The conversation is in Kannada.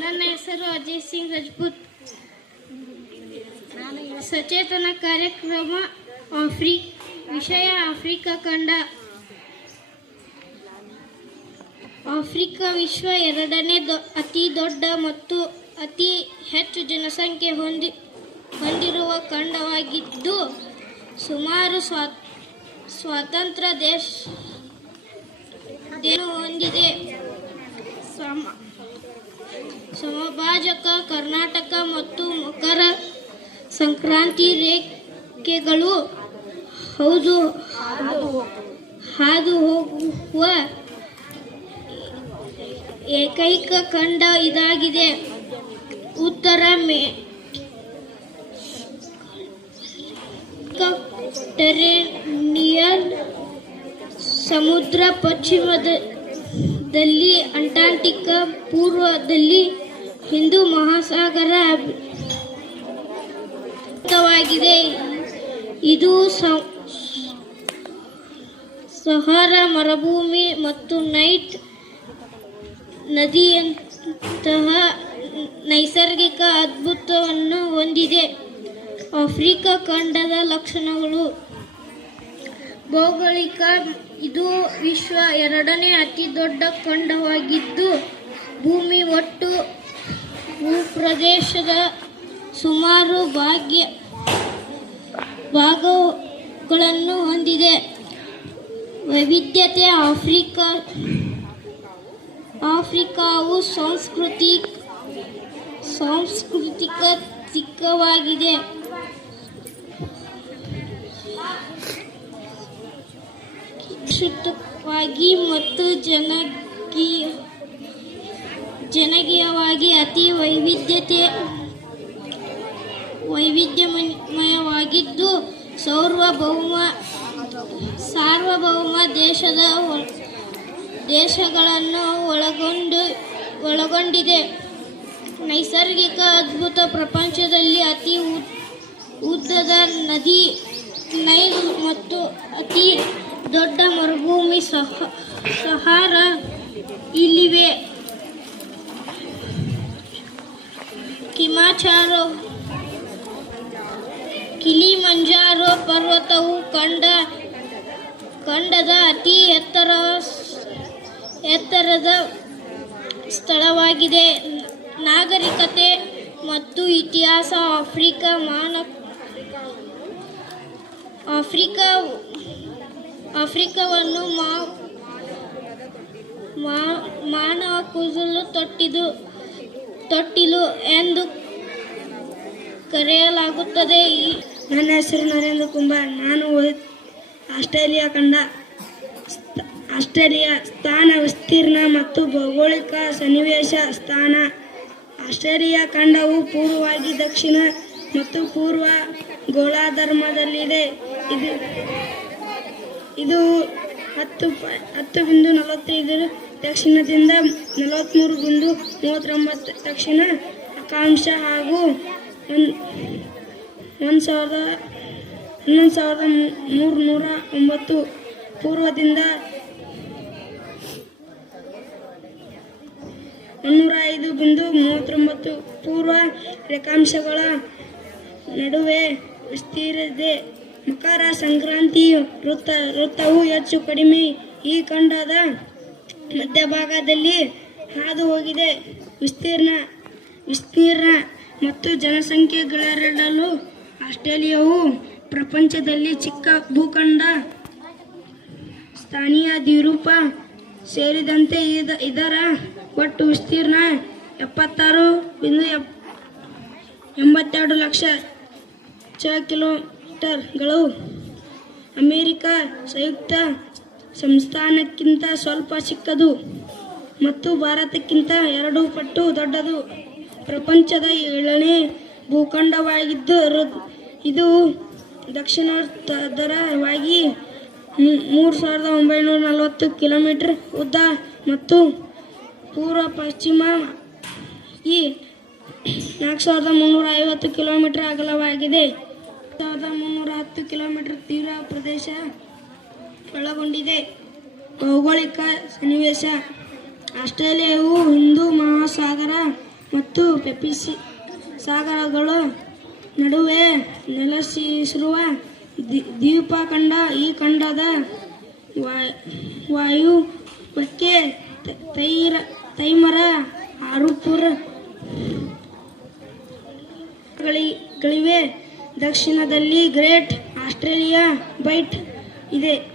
ನನ್ನ ಹೆಸರು ಅಜಯ್ ಸಿಂಗ್ ರಜಪೂತ್. ಸಚೇತನ ಕಾರ್ಯಕ್ರಮ ವಿಷಯ ಆಫ್ರಿಕಾ ಖಂಡ. ಆಫ್ರಿಕಾ ವಿಶ್ವ ಎರಡನೇ ಅತಿ ದೊಡ್ಡ ಮತ್ತು ಅತಿ ಹೆಚ್ಚು ಜನಸಂಖ್ಯೆ ಹೊಂದಿರುವ ಖಂಡವಾಗಿದ್ದು ಸುಮಾರು ಸ್ವತಂತ್ರ ದೇಶ ಹೊಂದಿದೆ. ಸಮಭಾಜಕ ಕರ್ನಾಟಕ ಮತ್ತು ಮಕರ ಸಂಕ್ರಾಂತಿ ರೇಖೆಗಳು ಹಾದು ಹೋಗುವ ಏಕೈಕ ಖಂಡ ಇದಾಗಿದೆ. ಉತ್ತರ ಮೆಡಿಟರೇನಿಯನ್ ಸಮುದ್ರ, ಪಶ್ಚಿಮದಲ್ಲಿ ಅಂಟಾರ್ಟಿಕ, ಪೂರ್ವದಲ್ಲಿ ಹಿಂದೂ ಮಹಾಸಾಗರ ವಾಗಿದೆ. ಇದು ಸಹಾರಾ ಮರುಭೂಮಿ ಮತ್ತು ನೈಲ್ ನದಿಯಂತಹ ನೈಸರ್ಗಿಕ ಅದ್ಭುತವನ್ನು ಹೊಂದಿದೆ. ಆಫ್ರಿಕಾ ಖಂಡದ ಲಕ್ಷಣಗಳು. ಭೌಗೋಳಿಕ. ಇದು ವಿಶ್ವ ಎರಡನೇ ಅತಿ ದೊಡ್ಡ ಖಂಡವಾಗಿದ್ದು ಭೂಮಿ ಒಟ್ಟು ಭೂಪ್ರದೇಶದ ಸುಮಾರು ಭಾಗಗಳನ್ನು ಹೊಂದಿದೆ. ವೈವಿಧ್ಯತೆ. ಆಫ್ರಿಕಾವು ಸಾಂಸ್ಕೃತಿಕ ಚಿಕ್ಕವಾಗಿದೆ. ಸಾಂಸ್ಕೃತಿಕವಾಗಿ ಮತ್ತು ಜನಗೀಯವಾಗಿ ಅತಿ ವೈವಿಧ್ಯಮಯವಾಗಿದ್ದು ಸಾರ್ವಭೌಮ ದೇಶಗಳನ್ನು ಒಳಗೊಂಡಿದೆ. ನೈಸರ್ಗಿಕ ಅದ್ಭುತ. ಪ್ರಪಂಚದಲ್ಲಿ ಅತಿ ಉದ್ದದ ನದಿ ನೈಲ್ ಮತ್ತು ಅತಿ ದೊಡ್ಡ ಮರುಭೂಮಿ ಸಹಾರಾ ಇಲ್ಲಿವೆ. ಕಿಲಿಮಂಜಾರೋ ಪರ್ವತವು ಖಂಡದ ಅತಿ ಎತ್ತರದ ಸ್ಥಳವಾಗಿದೆ. ನಾಗರಿಕತೆ ಮತ್ತು ಇತಿಹಾಸ. ಆಫ್ರಿಕಾವನ್ನು ಮಾನವ ಕೂದಲು ತೊಟ್ಟಿಲು ಎಂದು ಕರೆಯಲಾಗುತ್ತದೆ. ನನ್ನ ಹೆಸರು ನರೇಂದ್ರ ಕುಂಬಾರ್. ನಾನು ಆಸ್ಟ್ರೇಲಿಯಾ ಖಂಡ. ಆಸ್ಟ್ರೇಲಿಯಾ ಸ್ಥಾನ, ವಿಸ್ತೀರ್ಣ ಮತ್ತು ಭೌಗೋಳಿಕ ಸನ್ನಿವೇಶ. ಸ್ಥಾನ. ಆಸ್ಟ್ರೇಲಿಯಾ ಖಂಡವು ಪೂರ್ವವಾಗಿ ದಕ್ಷಿಣ ಮತ್ತು ಪೂರ್ವ ಗೋಳಾರ್ಧದಲ್ಲಿದೆ. ಇದು 10.45 ದಕ್ಷಿಣದಿಂದ 43.39 ದಕ್ಷಿಣ ಅಕ್ಷಾಂಶ ಹಾಗೂ 11,309 ಪೂರ್ವದಿಂದ 105.39 ಪೂರ್ವ ರೇಖಾಂಶಗಳ ನಡುವೆ ವಿಸ್ತರಿಸಿದೆ. ಮಕರ ಸಂಕ್ರಾಂತಿ ವೃತ್ತವು ಹೆಚ್ಚು ಕಡಿಮೆ ಈ ಖಂಡದ ಮಧ್ಯಭಾಗದಲ್ಲಿ ಹಾದು ಹೋಗಿದೆ. ವಿಸ್ತೀರ್ಣ ಮತ್ತು ಜನಸಂಖ್ಯೆಗಳೆರಡರಲ್ಲೂ ಆಸ್ಟ್ರೇಲಿಯಾವು ಪ್ರಪಂಚದಲ್ಲಿ ಚಿಕ್ಕ ಭೂಖಂಡ. ಸ್ಥಾನೀಯ ದ್ವೀಪ ಸೇರಿದಂತೆ ಇದರ ಒಟ್ಟು ವಿಸ್ತೀರ್ಣ 76.82 ಲಕ್ಷ ಕಿಲೋಮೀಟರ್ಗಳು. ಅಮೆರಿಕ ಸಂಯುಕ್ತ ಸಂಸ್ಥಾನಕ್ಕಿಂತ ಸ್ವಲ್ಪ ಚಿಕ್ಕದು ಮತ್ತು ಭಾರತಕ್ಕಿಂತ 2 ಪಟ್ಟು ದೊಡ್ಡದು. ಪ್ರಪಂಚದ 7ನೇ ಭೂಖಂಡವಾಗಿದ್ದು ಇದು ದಕ್ಷಿಣೋತ್ತರವಾಗಿ 3,940 ಕಿಲೋಮೀಟರ್ ಉದ್ದ ಮತ್ತು ಪೂರ್ವ ಪಶ್ಚಿಮವಾಗಿ 4,350 ಕಿಲೋಮೀಟರ್ ಅಗಲವಾಗಿದೆ. 1,310 ಕಿಲೋಮೀಟರ್ ತೀವ್ರ ಪ್ರದೇಶ ಒಳಗೊಂಡಿದೆ. ಭೌಗೋಳಿಕ ಸನ್ನಿವೇಶ. ಆಸ್ಟ್ರೇಲಿಯಾವು ಹಿಂದೂ ಮಹಾಸಾಗರ ಮತ್ತು ಪೆಸಿಫಿಕ್ ಸಾಗರಗಳ ನಡುವೆ ನೆಲೆಸಿರುವ ದ್ವೀಪಖಂಡ. ಈ ಖಂಡದ ವಾಯುವ್ಯಕ್ಕೆ ತೈಮರ ಗಳಿವೆ. ದಕ್ಷಿಣದಲ್ಲಿ ಗ್ರೇಟ್ ಆಸ್ಟ್ರೇಲಿಯಾ ಬೈಟ್ ಇದೆ.